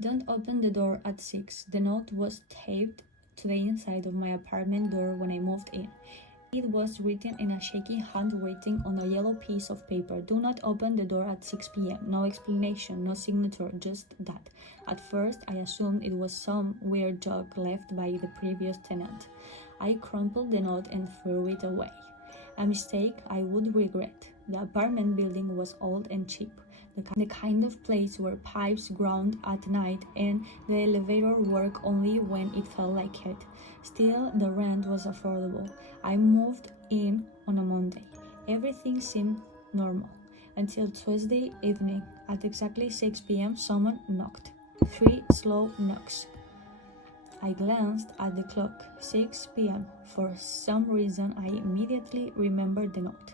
Don't open the door at 6. The note was taped to the inside of my apartment door when I moved in. It was written in a shaky handwriting on a yellow piece of paper. Do not open the door at 6 p.m. No explanation, no signature, just that. At first, I assumed it was some weird joke left by the previous tenant. I crumpled the note and threw it away. A mistake I would regret. The apartment building was old and cheap. The kind of place where pipes ground at night and the elevator worked only when it felt like it. Still, the rent was affordable. I moved in on a Monday. Everything seemed normal until Tuesday evening. At exactly 6 p.m., someone knocked. 3 slow knocks. I glanced at the clock. 6 p.m. For some reason, I immediately remembered the note.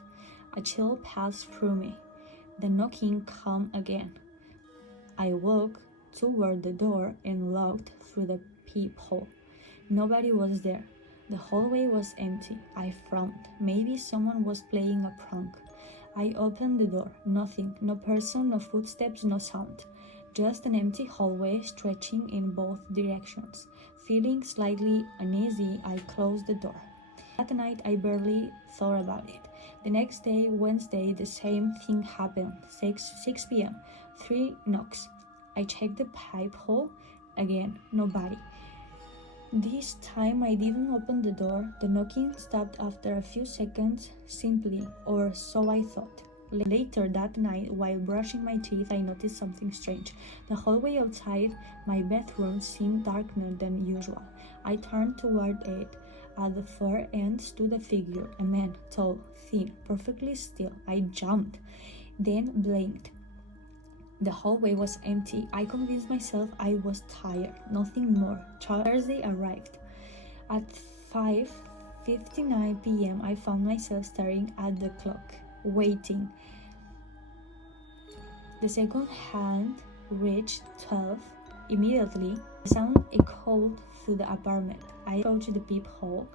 A chill passed through me. The knocking came again. I walked toward the door and looked through the peephole. Nobody was there. The hallway was empty. I frowned. Maybe someone was playing a prank. I opened the door. Nothing. No person, no footsteps, no sound. Just an empty hallway stretching in both directions. Feeling slightly uneasy, I closed the door. That night, I barely thought about it. The next day, Wednesday, the same thing happened. 6 p.m. 3 knocks. I checked the pipe hole. Again, nobody. This time I didn't open the door. The knocking stopped after a few seconds, simply, or so I thought. Later that night, while brushing my teeth, I noticed something strange. The hallway outside my bedroom seemed darker than usual. I turned toward it. At the far end stood a figure, a man, tall, thin, perfectly still. I jumped, then blinked. The hallway was empty. I convinced myself I was tired, nothing more. Thursday arrived. At 5:59 p.m., I found myself staring at the clock, waiting. The second hand reached 12. Immediately, the sound echoed through the apartment. I approached the peephole.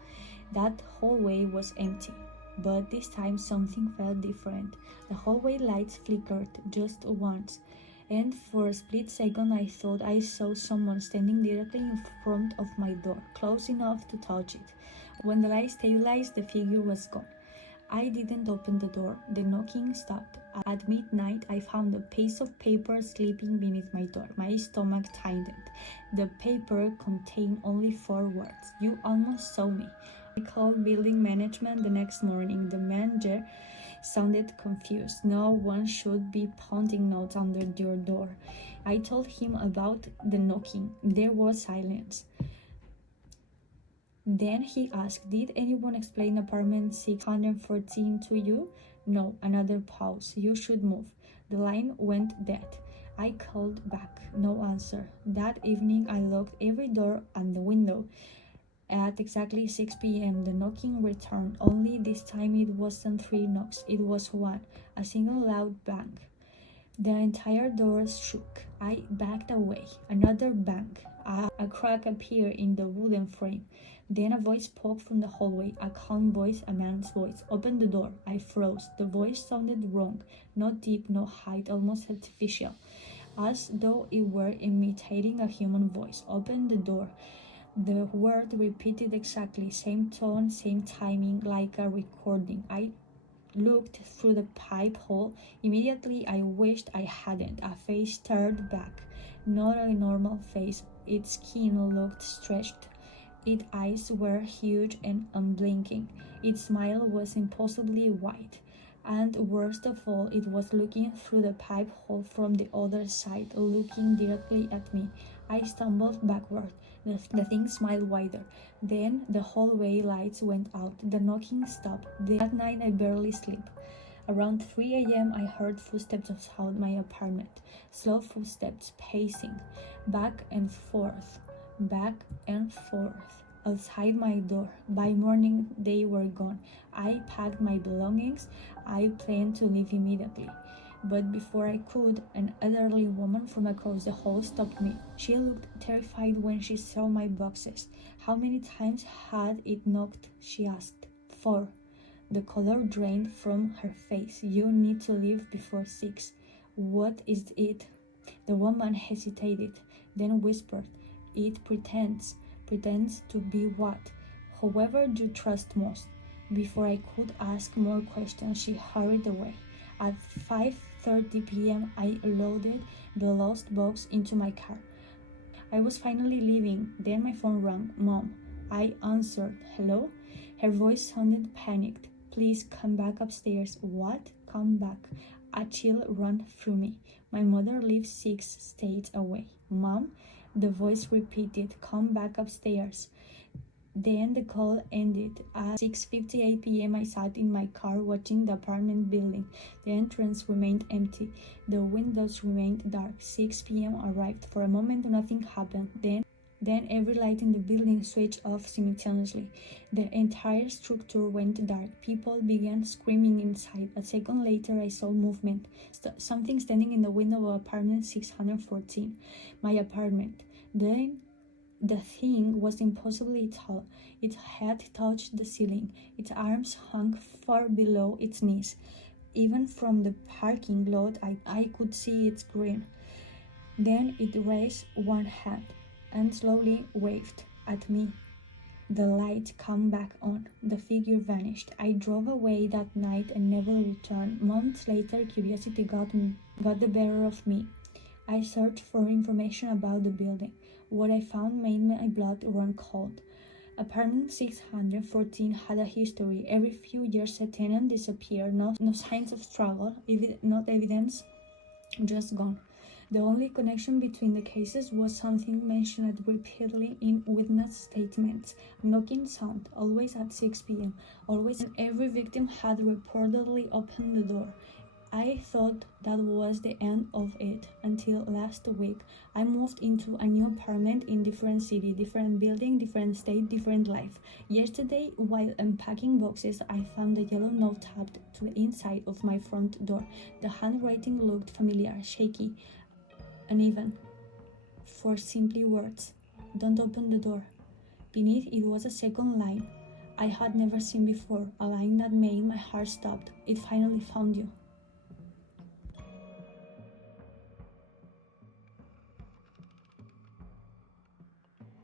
That hallway was empty, but this time something felt different. The hallway lights flickered just once, and for a split second I thought I saw someone standing directly in front of my door, close enough to touch it. When the light stabilized, the figure was gone. I didn't open the door. The knocking stopped. At midnight, I found a piece of paper slipping beneath my door. My stomach tightened. The paper contained only 4 words. You almost saw me. I called building management the next morning. The manager sounded confused. No one should be pounding notes under your door. I told him about the knocking. There was silence. Then he asked, did anyone explain apartment 614 to you? No. Another pause. You should move. The line went dead. I called back. No answer. That evening I locked every door and the window. At exactly 6 p.m. the knocking returned, only this time it wasn't 3 knocks, it was 1, a single loud bang. The entire door shook. I backed away. Another bang. A crack appeared in the wooden frame. Then a voice spoke from the hallway, a calm voice, a man's voice. Open the door. I froze. The voice sounded wrong, not deep, no high, almost artificial, as though it were imitating a human voice. Open the door. The word repeated exactly, same tone, same timing, like a recording. I looked through the pipe hole. Immediately I wished I hadn't. A face stared back. Not a normal face. Its skin looked stretched. Its eyes were huge and unblinking. Its smile was impossibly wide. And worst of all, it was looking through the pipe hole from the other side, looking directly at me. I stumbled backward. The thing smiled wider. Then the hallway lights went out. The knocking stopped. That night I barely slept. Around 3 a.m. I heard footsteps outside my apartment. Slow footsteps, pacing, back and forth, outside my door. By morning, they were gone. I packed my belongings. I planned to leave immediately. But before I could, an elderly woman from across the hall stopped me. She looked terrified when she saw my boxes. How many times had it knocked? She asked. 4. The color drained from her face. You need to leave before 6. What is it? The woman hesitated, then whispered, It pretends. Pretends to be what? Whoever you trust most. Before I could ask more questions, she hurried away. At 5:30 p.m., I loaded the lost box into my car. I was finally leaving. Then my phone rang. Mom. I answered. Hello? Her voice sounded panicked. Please come back upstairs. What? Come back. A chill ran through me. My mother lives 6 states away. Mom? The voice repeated. Come back upstairs. Then the call ended. At 6:58 p.m. I sat in my car watching the apartment building. The entrance remained empty. The windows remained dark. 6 p.m. arrived. For a moment nothing happened. Then every light in the building switched off simultaneously. The entire structure went dark. People began screaming inside. A second later I saw movement. Something standing in the window of apartment 614. My apartment. Then the thing was impossibly tall. It had touched the ceiling. Its arms hung far below its knees. Even from the parking lot, I could see its grin. Then it raised one hand and slowly waved at me. The light came back on. The figure vanished. I drove away that night and never returned. Months later, curiosity got the better of me. I searched for information about the building. What I found made my blood run cold. Apartment 614 had a history. Every few years a tenant disappeared. No signs of struggle, not evidence, just gone. The only connection between the cases was something mentioned repeatedly in witness statements. Knocking sound, always at 6 p.m. Always, and every victim had reportedly opened the door. I thought that was the end of it until last week. I moved into a new apartment in different city, different building, different state, different life. Yesterday, while unpacking boxes, I found a yellow note tapped to the inside of my front door. The handwriting looked familiar, shaky, uneven. For simply words, don't open the door. Beneath it was a second line I had never seen before, a line that made my heart stop. It finally found you.